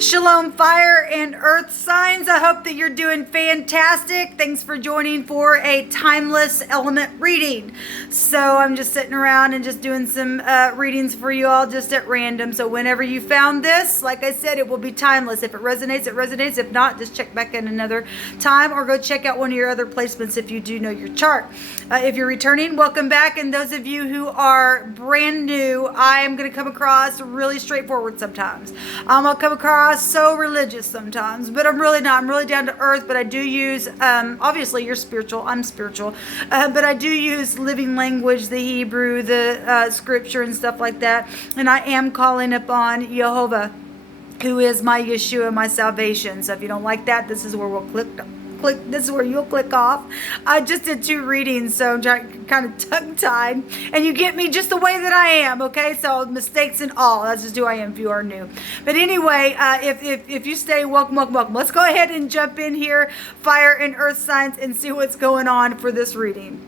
Shalom, fire and earth signs. I hope that you're doing fantastic. Thanks for joining for a timeless element reading. So I'm just sitting around and just doing some readings for you all just at random. So whenever you found this, like I said, it will be timeless. If it resonates, it resonates. If not, just check back in another time or go check out one of your other placements if you do know your chart. If you're returning, welcome back. And those of you who are brand new, I am going to come across really straightforward sometimes. I'll come across so religious sometimes, but I'm really not. I'm really down to earth, but I do use, obviously you're spiritual, I'm spiritual, but I do use living language, the Hebrew, the scripture and stuff like that, and I am calling upon Jehovah, who is my Yeshua, my salvation. So if you don't like that, this is where we'll click. This is where you'll click off. I just did 2 readings, so I'm kind of tongue-tied, and you get me just the way that I am, okay? So mistakes and all, that's just who I am if you are new. But anyway, if you stay, welcome. Let's go ahead and jump in here, fire and earth signs, and see what's going on for this reading.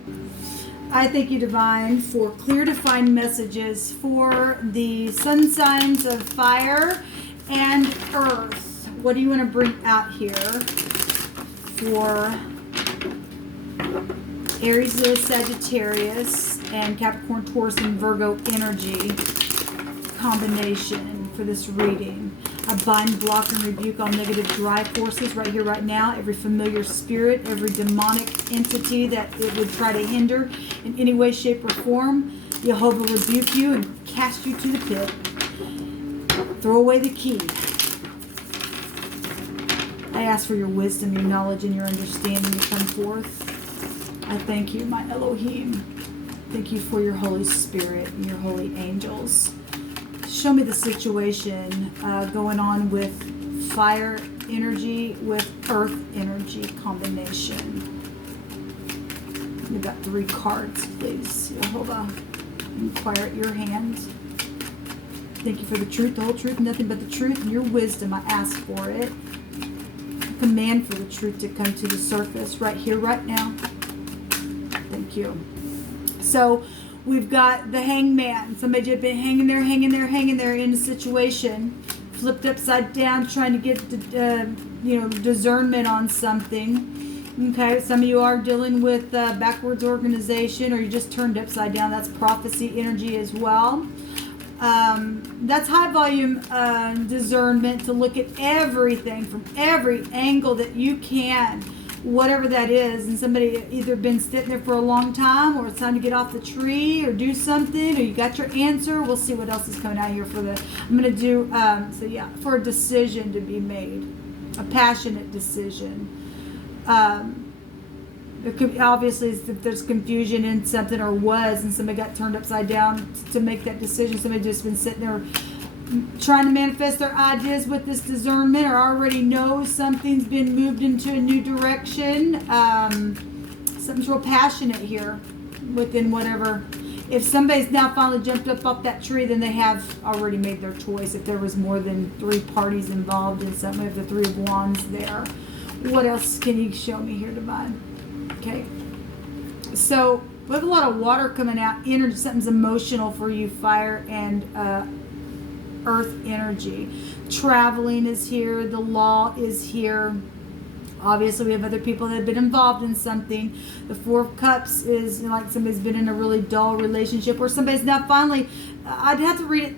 I thank you, Divine, for clear, defined messages for the sun signs of fire and earth. What do you want to bring out here for Aries, Leo, Sagittarius, and Capricorn, Taurus, and Virgo energy combination for this reading? I bind, block, and rebuke all negative drive forces right here, right now. Every familiar spirit, every demonic entity that it would try to hinder in any way, shape, or form. Jehovah rebuke you and cast you to the pit. Throw away the key. I ask for your wisdom, your knowledge, and your understanding to come forth. I thank you, my Elohim. Thank you for your Holy Spirit and your holy angels. Show me the situation going on with fire energy with earth energy combination. You've got 3 cards, please. Jehovah, inquire at your hand. Thank you for the truth, the whole truth, nothing but the truth, and your wisdom. I ask for it. Command for the truth to come to the surface right here, right now. Thank you. So we've got the hangman. Somebody had been hanging there in a situation, flipped upside down, trying to get discernment on something. Okay, some of you are dealing with backwards organization, or you just turned upside down. That's prophecy energy as well. That's high volume discernment to look at everything from every angle that you can, whatever that is. And somebody either been sitting there for a long time, or it's time to get off the tree or do something, or you got your answer. We'll see what else is coming out here for the, I'm going to do, for a decision to be made, a passionate decision. It could, obviously, if there's confusion in something, or was, and somebody got turned upside down to make that decision. Somebody just been sitting there trying to manifest their ideas with this discernment, or already knows something's been moved into a new direction. Something's real passionate here within whatever. If somebody's now finally jumped up off that tree, then they have already made their choice. If there was more than 3 parties involved in something, if the 3 of Wands there. What else can you show me here, Divine? Okay, so we have a lot of water coming out. Energy, something's emotional for you, fire and earth energy. Traveling is here. The law is here. Obviously, we have other people that have been involved in something. The 4 of Cups is like somebody's been in a really dull relationship, or somebody's now finally, I'd have to read it,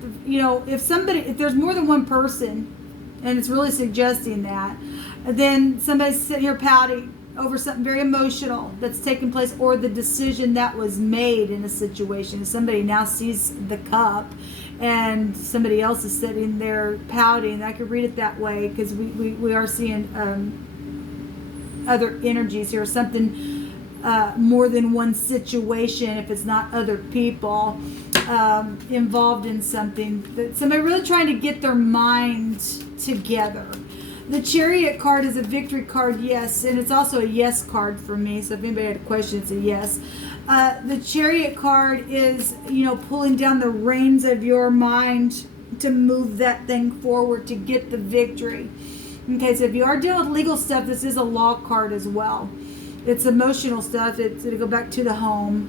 if there's more than one person, and it's really suggesting that, then somebody's sitting here pouting over something very emotional that's taken place, or the decision that was made in a situation. Somebody now sees the cup, and somebody else is sitting there pouting. I could read it that way, because we are seeing other energies here, something more than one situation, if it's not other people involved in something. Somebody really trying to get their mind together. The Chariot card is a victory card, yes, and it's also a yes card for me. So if anybody had a question, it's a yes. The Chariot card is, pulling down the reins of your mind to move that thing forward, to get the victory. Okay, so if you are dealing with legal stuff, this is a law card as well. It's emotional stuff. It'll go back to the home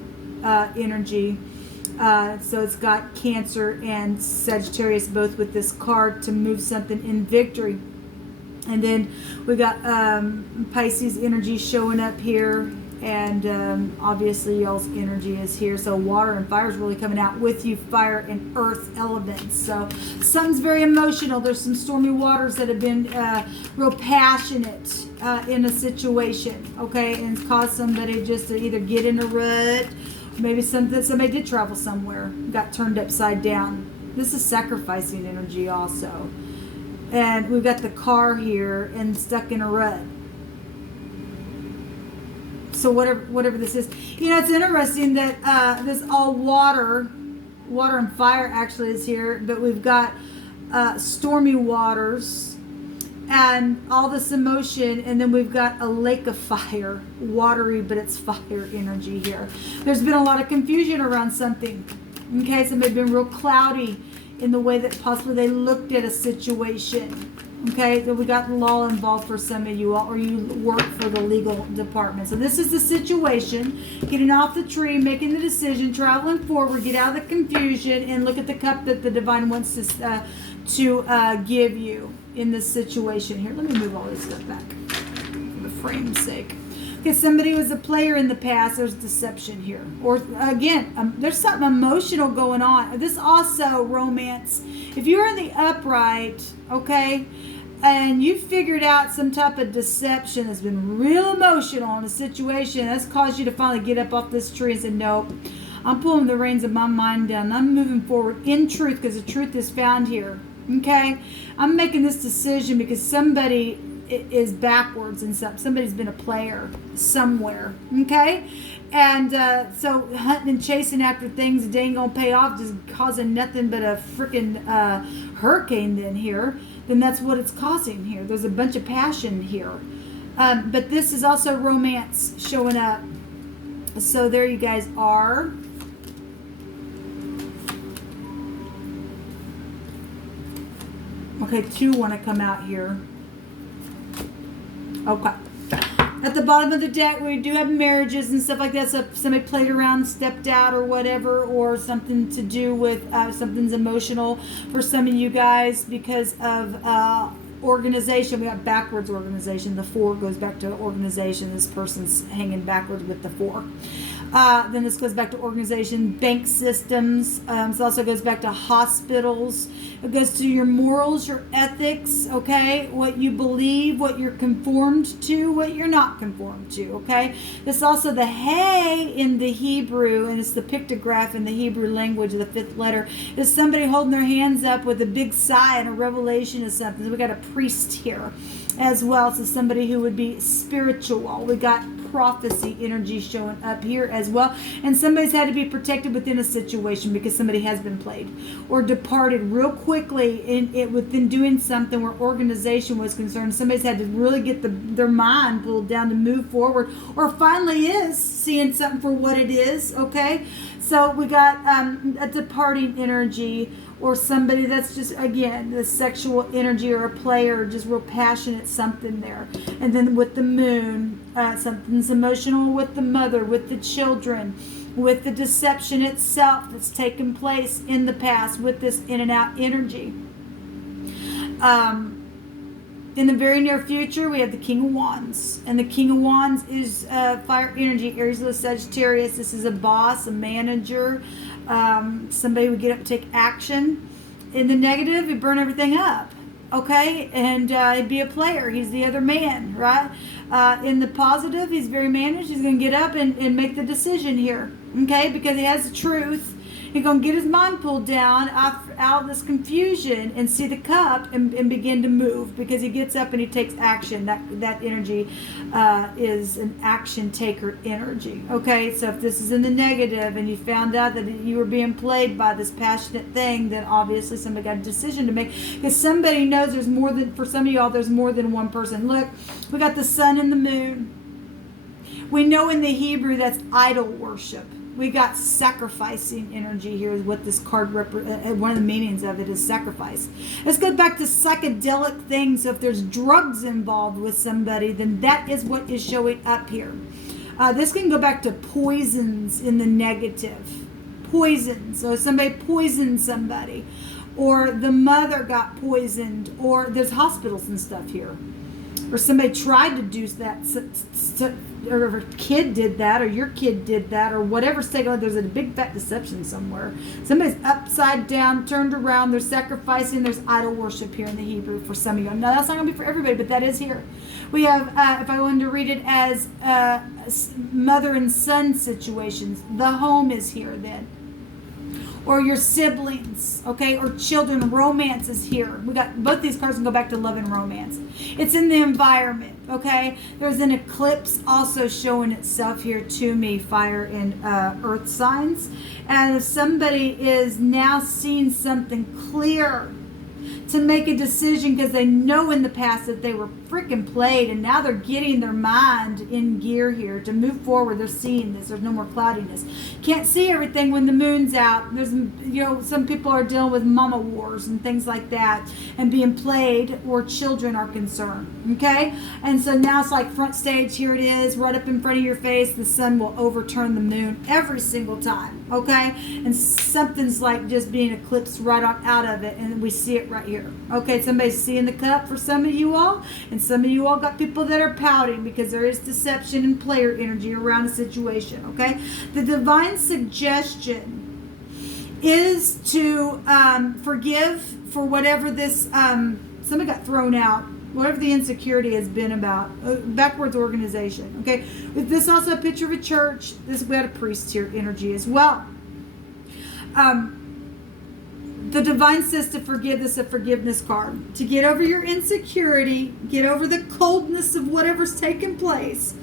energy. So it's got Cancer and Sagittarius both with this card to move something in victory. And then we got Pisces energy showing up here. And obviously y'all's energy is here. So water and fire is really coming out with you, fire and earth elements. So something's very emotional. There's some stormy waters that have been real passionate in a situation, okay? And it's caused somebody just to either get in a rut, maybe somebody did travel somewhere, got turned upside down. This is sacrificing energy also. And we've got the car here and stuck in a rut. So whatever this is, you know, it's interesting that this all water and fire actually is here, but we've got stormy waters and all this emotion, and then we've got a lake of fire, watery, but it's fire energy here. There's been a lot of confusion around something. Okay, somebody's been real cloudy in the way that possibly they looked at a situation. Okay, so we got law involved for some of you all, or you work for the legal department. So this is the situation, getting off the tree, making the decision, traveling forward, get out of the confusion, and look at the cup that the divine wants to give you in this situation here. Let me move all this stuff back for the frame's sake. Okay, somebody was a player in the past. There's deception here. Or again, there's something emotional going on. This also romance. If you're in the upright, okay, and you figured out some type of deception that's been real emotional in a situation, that's caused you to finally get up off this tree and say, nope, I'm pulling the reins of my mind down. I'm moving forward in truth because the truth is found here. Okay, I'm making this decision because somebody is backwards and somebody's been a player somewhere. Okay, and so hunting and chasing after things that ain't gonna pay off, just causing nothing but a freaking hurricane then that's what it's causing here. There's a bunch of passion here, but this is also romance showing up. So there you guys are. Okay, 2 want to come out here. Okay. At the bottom of the deck, we do have marriages and stuff like that. So if somebody played around, stepped out or whatever, or something to do with something's emotional for some of you guys because of organization. We got backwards organization. The 4 goes back to organization. This person's hanging backwards with the 4. Then this goes back to organization, bank systems. This also goes back to hospitals. It goes to your morals, your ethics, okay? What you believe, what you're conformed to, what you're not conformed to, okay? This also the hey in the Hebrew, and it's the pictograph in the Hebrew language, the 5th letter, is somebody holding their hands up with a big sigh and a revelation of something. So we got a priest here as well. So somebody who would be spiritual. We got prophecy energy showing up here as well, and somebody's had to be protected within a situation because somebody has been played or departed real quickly within doing something where organization was concerned. Somebody's had to really get their mind pulled down to move forward, or finally is seeing something for what it is. Okay, so we got a departing energy, or somebody that's just, again, the sexual energy, or a player, just real passionate something there. And then with the moon, something's emotional with the mother, with the children, with the deception itself that's taken place in the past with this in and out energy. In the very near future, we have the King of Wands. And the King of Wands is fire energy, Aries, Leo, Sagittarius. This is a boss, a manager, somebody would get up and take action. In the negative, he'd burn everything up. Okay? And he'd be a player. He's the other man, right? In the positive, he's very managed. He's going to get up and make the decision here. Okay? Because he has the truth. He's going to get his mind pulled down out of this confusion and see the cup and begin to move, because he gets up and he takes action. That energy is an action taker energy. Okay, so if this is in the negative and you found out that you were being played by this passionate thing, then obviously somebody got a decision to make, because somebody knows there's more than, for some of y'all, there's more than one person. Look, we got the sun and the moon. We know in the Hebrew that's idol worship. We got sacrificing energy here is what this card one of the meanings of it is sacrifice. Let's go back to psychedelic things. So if there's drugs involved with somebody, then that is what is showing up here. This can go back to poisons in the negative. poisoned. So somebody poisoned somebody, or the mother got poisoned, or there's hospitals and stuff here. Or somebody tried to do that, or a kid did that, or your kid did that, or whatever's taking on. There's a big fat deception somewhere. Somebody's upside down, turned around, they're sacrificing. There's idol worship here in the Hebrew for some of you. Now, that's not going to be for everybody, but that is here. We have, if I wanted to read it as mother and son situations, the home is here then. Or your siblings, okay, or children, romance is here. We got both these cards can go back to love and romance. It's in the environment, okay? There's an eclipse also showing itself here to me, fire and earth signs. And if somebody is now seeing something clear to make a decision because they know in the past that they were freaking played, and now they're getting their mind in gear here to move forward. They're seeing this. There's no more cloudiness. Can't see everything when the moon's out. There's, some people are dealing with mama wars and things like that and being played, or children are concerned, okay? And so now it's like front stage. Here it is, right up in front of your face. The sun will overturn the moon every single time, okay? And something's like just being eclipsed right on out of it, and we see it right here, okay? Somebody's seeing the cup for some of you all, and some of you all got people that are pouting because there is deception and player energy around a situation, okay? The divine suggestion is to forgive for whatever this, somebody got thrown out, whatever the insecurity has been about, backwards organization, okay? With this also a picture of a church. We had a priest here energy as well. The divine says to forgive. This is a forgiveness card. To get over your insecurity, get over the coldness of whatever's taken place,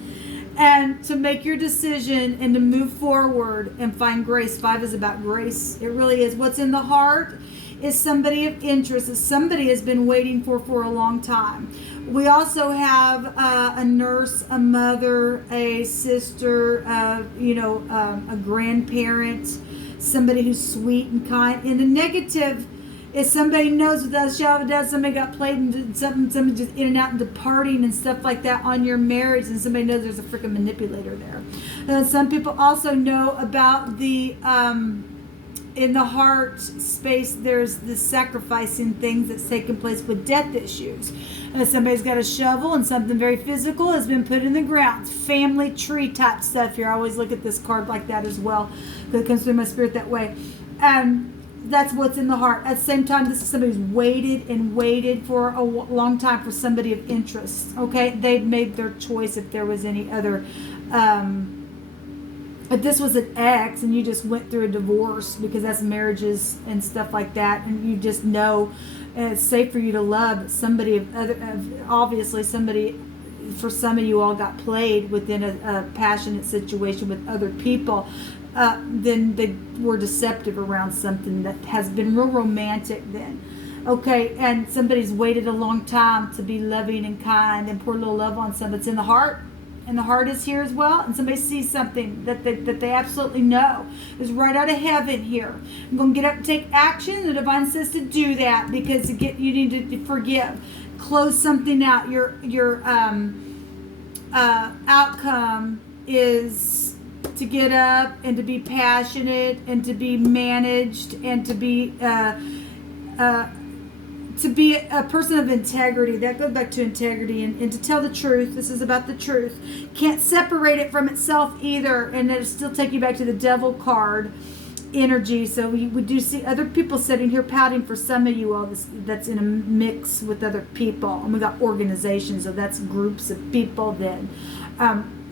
and to make your decision and to move forward and find grace. 5 is about grace. It really is. What's in the heart is somebody of interest, is somebody has been waiting for a long time. We also have a nurse, a mother, a sister, a grandparent, somebody who's sweet and kind. And the negative is somebody knows without a shadow of a doubt, somebody got played and somebody just in and out and departing and stuff like that on your marriage, and somebody knows there's a freaking manipulator there. And some people also know about the in the heart space, there's the sacrificing things that's taking place with death issues. Somebody's got a shovel and something very physical has been put in the ground. Family tree type stuff here. I always look at this card like that as well, because it comes through my spirit that way. That's what's in the heart. At the same time, this is somebody who's waited and waited for a long time for somebody of interest. Okay, they've made their choice if there was any other. If this was an ex and you just went through a divorce, because that's marriages and stuff like that, and you just know it's safe for you to love somebody obviously somebody, for some of you all got played within a passionate situation with other people, then they were deceptive around something that has been real romantic then. Okay, and somebody's waited a long time to be loving and kind and pour a little love on somebody. It's in the heart. And the heart is here as well, and somebody sees something that they absolutely know is right out of heaven here. I'm going to get up and take action. The divine says to do that, because you need to forgive, close something out. Your outcome is to get up and to be passionate and to be managed and to be a person of integrity. That goes back to integrity and to tell the truth. This is about the truth. Can't separate it from itself either, and it'll still take you back to the devil card energy. So we do see other people sitting here pouting for some of you all. That's in a mix with other people, and we got organizations, so that's groups of people. Then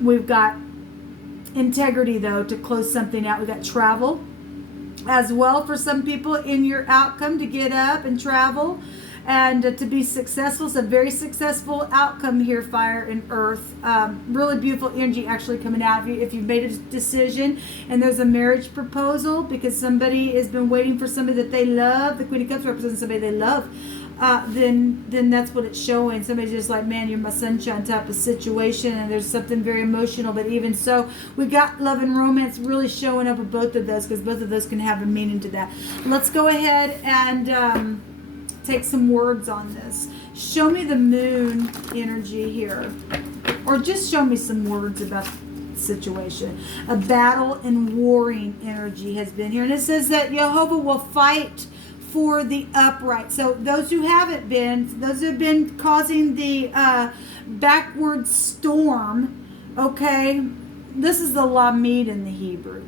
we've got integrity, though, to close something out. We got travel as well for some people in your outcome, to get up and travel and to be successful. It's a very successful outcome here, fire and earth. Really beautiful energy actually coming out of you if you've made a decision and there's a marriage proposal, because somebody has been waiting for somebody that they love. The Queen of Cups represents somebody they love. Then that's what it's showing. Somebody's just like, man, you're my sunshine type of situation, and there's something very emotional. But even so, we got love and romance really showing up with both of those, because both of those can have a meaning to that. Let's go ahead and take some words on this. Show me the moon energy here, or just show me some words about situation. A battle and warring energy has been here. And it says that Jehovah will fight for the upright. So those who haven't been, those who have been causing the backward storm, okay, this is the Lamed in the Hebrew.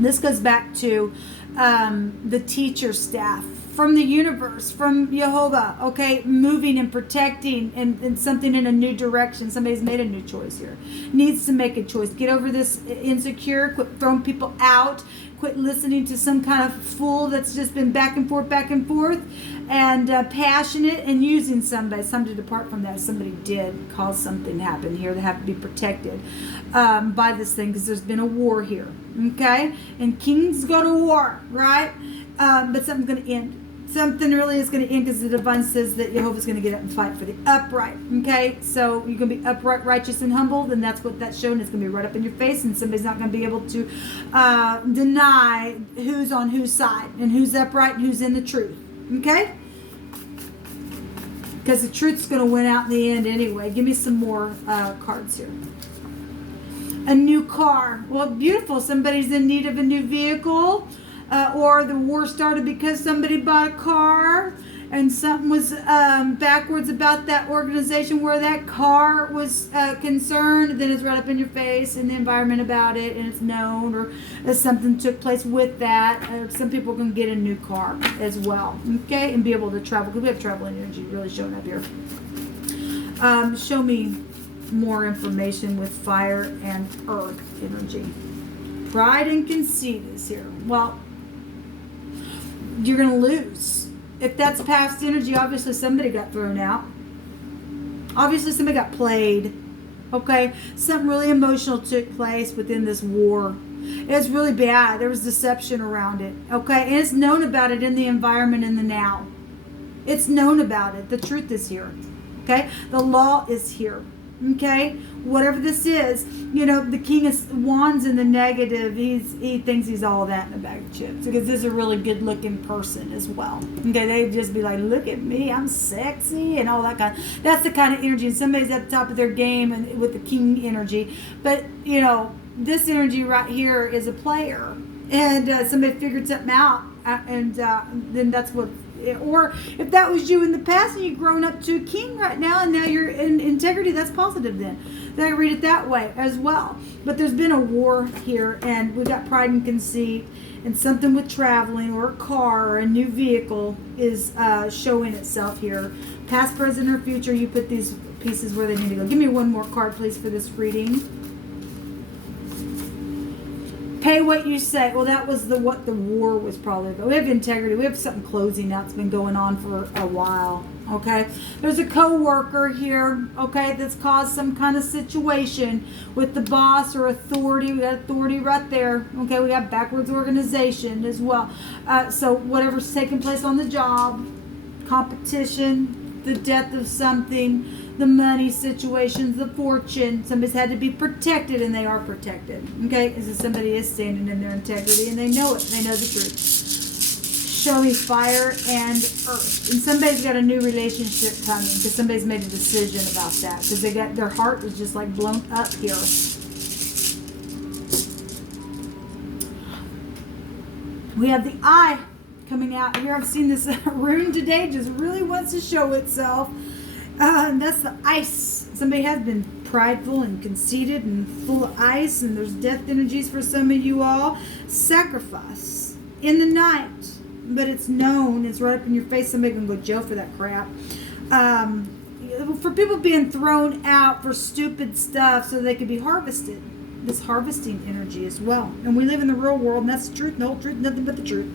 This goes back to the teacher staff from the universe, from Jehovah, okay, moving and protecting and something in a new direction. Somebody's made a new choice here. Needs to make a choice. Get over this insecure. Quit throwing people out. Quit listening to some kind of fool that's just been back and forth, and passionate and using somebody. It's time to depart from that. Somebody did cause something happen here. They have to be protected by this thing because there's been a war here, okay? And kings go to war, right? But something's going to end. Something really is going to end because the divine says that Jehovah's going to get up and fight for the upright. Okay, so you're going to be upright, righteous, and humble. Then that's what that's showing. It's going to be right up in your face, and somebody's not going to be able to deny who's on whose side and who's upright and who's in the truth. Okay, because the truth's going to win out in the end anyway. Give me some more cards here. A new car. Well, beautiful. Somebody's in need of a new vehicle. Or the war started because somebody bought a car and something was backwards about that organization where that car was concerned. Then it's right up in your face in the environment about it, and it's known, or something took place with that. Some people can get a new car as well, okay, and be able to travel, because we have travel energy really showing up here. Show me more information with fire and earth energy. Pride and conceit is here. Well, you're going to lose. If that's past energy, obviously somebody got thrown out. Obviously somebody got played. Okay? Something really emotional took place within this war. It's really bad. There was deception around it. Okay? And it's known about it in the environment in the now. It's known about it. The truth is here. Okay? The law is here. Okay, whatever this is, the King of Wands in the negative, he thinks he's all that in a bag of chips, because this is a really good looking person as well. Okay, they'd just be like, look at me, I'm sexy and all that kind of, that's the kind of energy, and somebody's at the top of their game and with the King energy. But this energy right here is a player, and somebody figured something out, and then that's what. Or if that was you in the past and you've grown up to a king right now and now you're in integrity, that's positive then. Then I read it that way as well. But there's been a war here, and we've got pride and conceit, and something with traveling or a car or a new vehicle is showing itself here. Past, present, or future, you put these pieces where they need to go. Give me one more card, please, for this reading. Pay what you say. Well, that was what the war was probably about. We have integrity. We have something closing out that's been going on for a while. Okay. There's a co-worker here. Okay. That's caused some kind of situation with the boss or authority. We got authority right there. Okay. We got backwards organization as well. So whatever's taking place on the job, competition, the death of something, the money situations, the fortune. Somebody's had to be protected, and they are protected. Okay? This is somebody is standing in their integrity, and they know it. They know the truth. Show me fire and earth. And somebody's got a new relationship coming, because somebody's made a decision about that, because they got their heart is just like blown up here. We have the eye coming out here. I've seen this rune today. Just really wants to show itself. That's the ice. Somebody has been prideful and conceited and full of ice, and there's death energies for some of you all. Sacrifice in the night, but it's known. It's right up in your face. Somebody can go to jail for that crap. For people being thrown out for stupid stuff so they could be harvested. This harvesting energy as well. And we live in the real world, and that's the truth, the whole truth, nothing but the truth.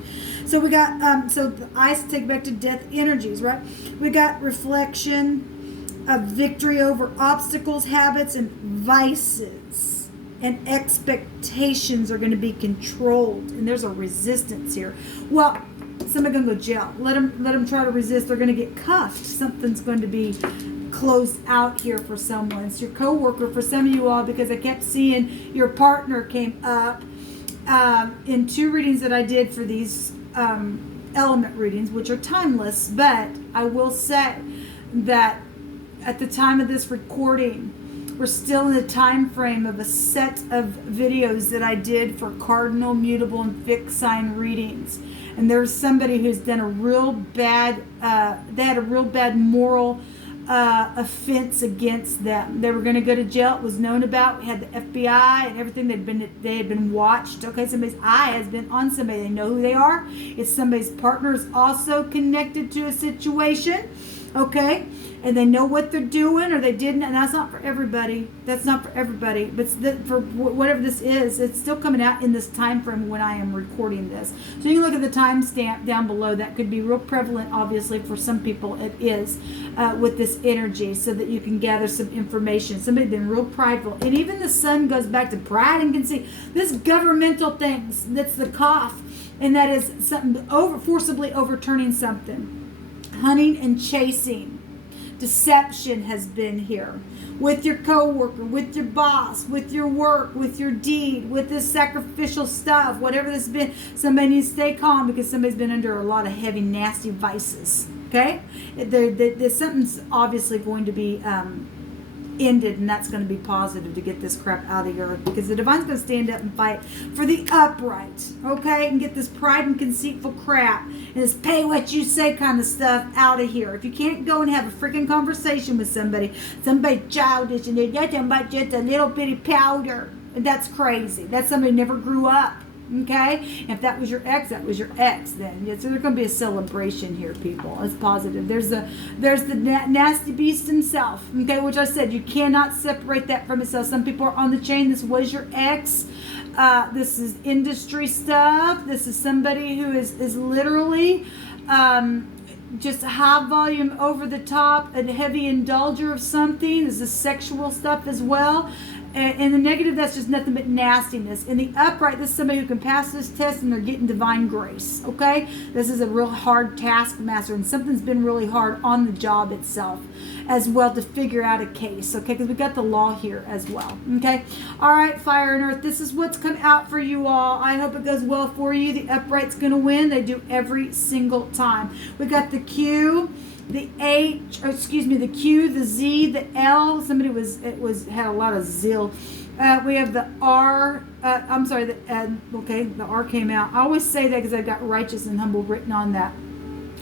So we got, so the ice take back to death energies, right? We got reflection of victory over obstacles, habits, and vices. And expectations are going to be controlled. And there's a resistance here. Well, somebody's going to go to jail. Let them try to resist. They're going to get cuffed. Something's going to be closed out here for someone. It's your co-worker for some of you all, because I kept seeing your partner came up in two readings that I did for these element readings, which are timeless. But I will say that at the time of this recording, We're still in the time frame of a set of videos that I did for cardinal, mutable, and fixed sign readings. And there's somebody who's done a real bad, they had a real bad moral offense against them. They were going to go to jail. It was known about. We had the FBI and everything. They had been watched. Okay, somebody's eye has been on somebody. They know who they are. It's somebody's partner is also connected to a situation. Okay, and they know what they're doing, or they didn't, and that's not for everybody. That's not for everybody, but for whatever this is, it's still coming out in this time frame when I am recording this. So you can look at the timestamp down below. That could be real prevalent, obviously, for some people. It is with this energy, so that you can gather some information. Somebody's been real prideful, and even the sun goes back to pride and conceit. This governmental things, that's the cough, and that is something forcibly overturning something. Hunting and chasing. Deception has been here. With your coworker, with your boss, with your work, with your deed, with this sacrificial stuff, whatever this has been, somebody needs to stay calm because somebody's been under a lot of heavy, nasty vices. Okay? There's something's obviously going to be ended, and that's going to be positive to get this crap out of the earth, because the divine's going to stand up and fight for the upright, okay, and get this pride and conceitful crap and this pay what you say kind of stuff out of here. If you can't go and have a freaking conversation with somebody childish, and they're nothing but just a little bitty powder, that's crazy. That's somebody who never grew up. Okay, if that was your ex, that was your ex. Then so there's going to be a celebration here, people. It's positive. There's the nasty beast himself. Okay, which I said you cannot separate that from itself. Some people are on the chain. This was your ex. This is industry stuff. This is somebody who is literally just high volume, over the top, a heavy indulger of something. This is sexual stuff as well. And the negative, that's just nothing but nastiness. In the upright, this is somebody who can pass this test and they're getting divine grace, okay? This is a real hard taskmaster, and something's been really hard on the job itself as well to figure out a case, okay? Because we got the law here as well, okay? All right, fire and earth, this is what's come out for you all. I hope it goes well for you. The upright's going to win. They do every single time. We got the Q, the the Q, the Z, the L. Somebody had a lot of zeal. We have the R. The R came out. I always say that because I've got righteous and humble written on that.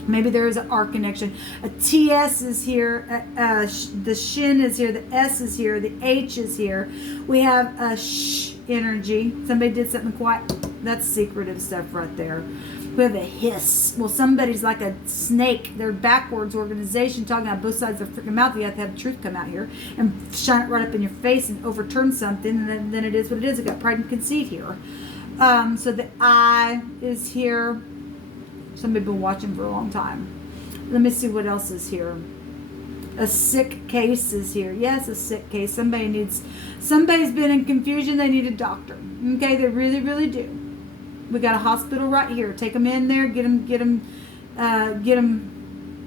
Maybe there is an R connection. A TS is here. The Shin is here. The S is here. The H is here. We have a Sh energy. Somebody did something quite. That's secretive stuff right there. We have a hiss. Well, somebody's like a snake. They're backwards organization talking out both sides of their freaking mouth. You have to have the truth come out here and shine it right up in your face and overturn something. And then it is what it is. It got pride and conceit here. So the I is here. Somebody's been watching for a long time. Let me see what else is here. A sick case is here. Yes, a sick case. Somebody's been in confusion. They need a doctor. Okay, they really, really do. We got a hospital right here. Take them in there. Get them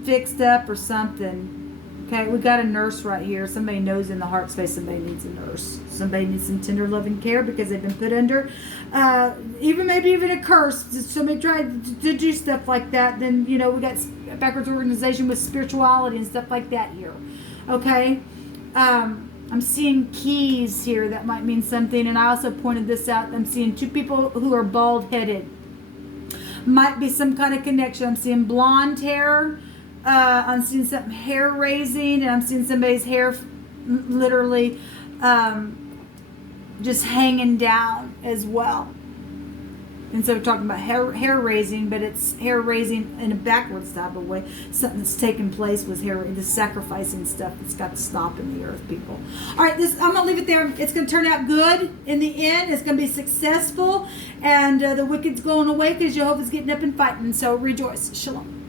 fixed up or something. Okay, we got a nurse right here. Somebody knows in the heart space somebody needs a nurse. Somebody needs some tender loving care because they've been put under, maybe even a curse. Somebody tried to do stuff like that. Then we got backwards organization with spirituality and stuff like that here. Okay. I'm seeing keys here. That might mean something. And I also pointed this out. I'm seeing two people who are bald-headed. Might be some kind of connection. I'm seeing blonde hair. I'm seeing something hair raising. And I'm seeing somebody's hair literally just hanging down as well. And so we're talking about hair raising, but it's hair raising in a backwards type of way. Something that's taking place with the sacrificing stuff that's got to stop in the earth, people. All right, I'm going to leave it there. It's going to turn out good in the end. It's going to be successful. And the wicked's going away because Jehovah's getting up and fighting. So rejoice. Shalom.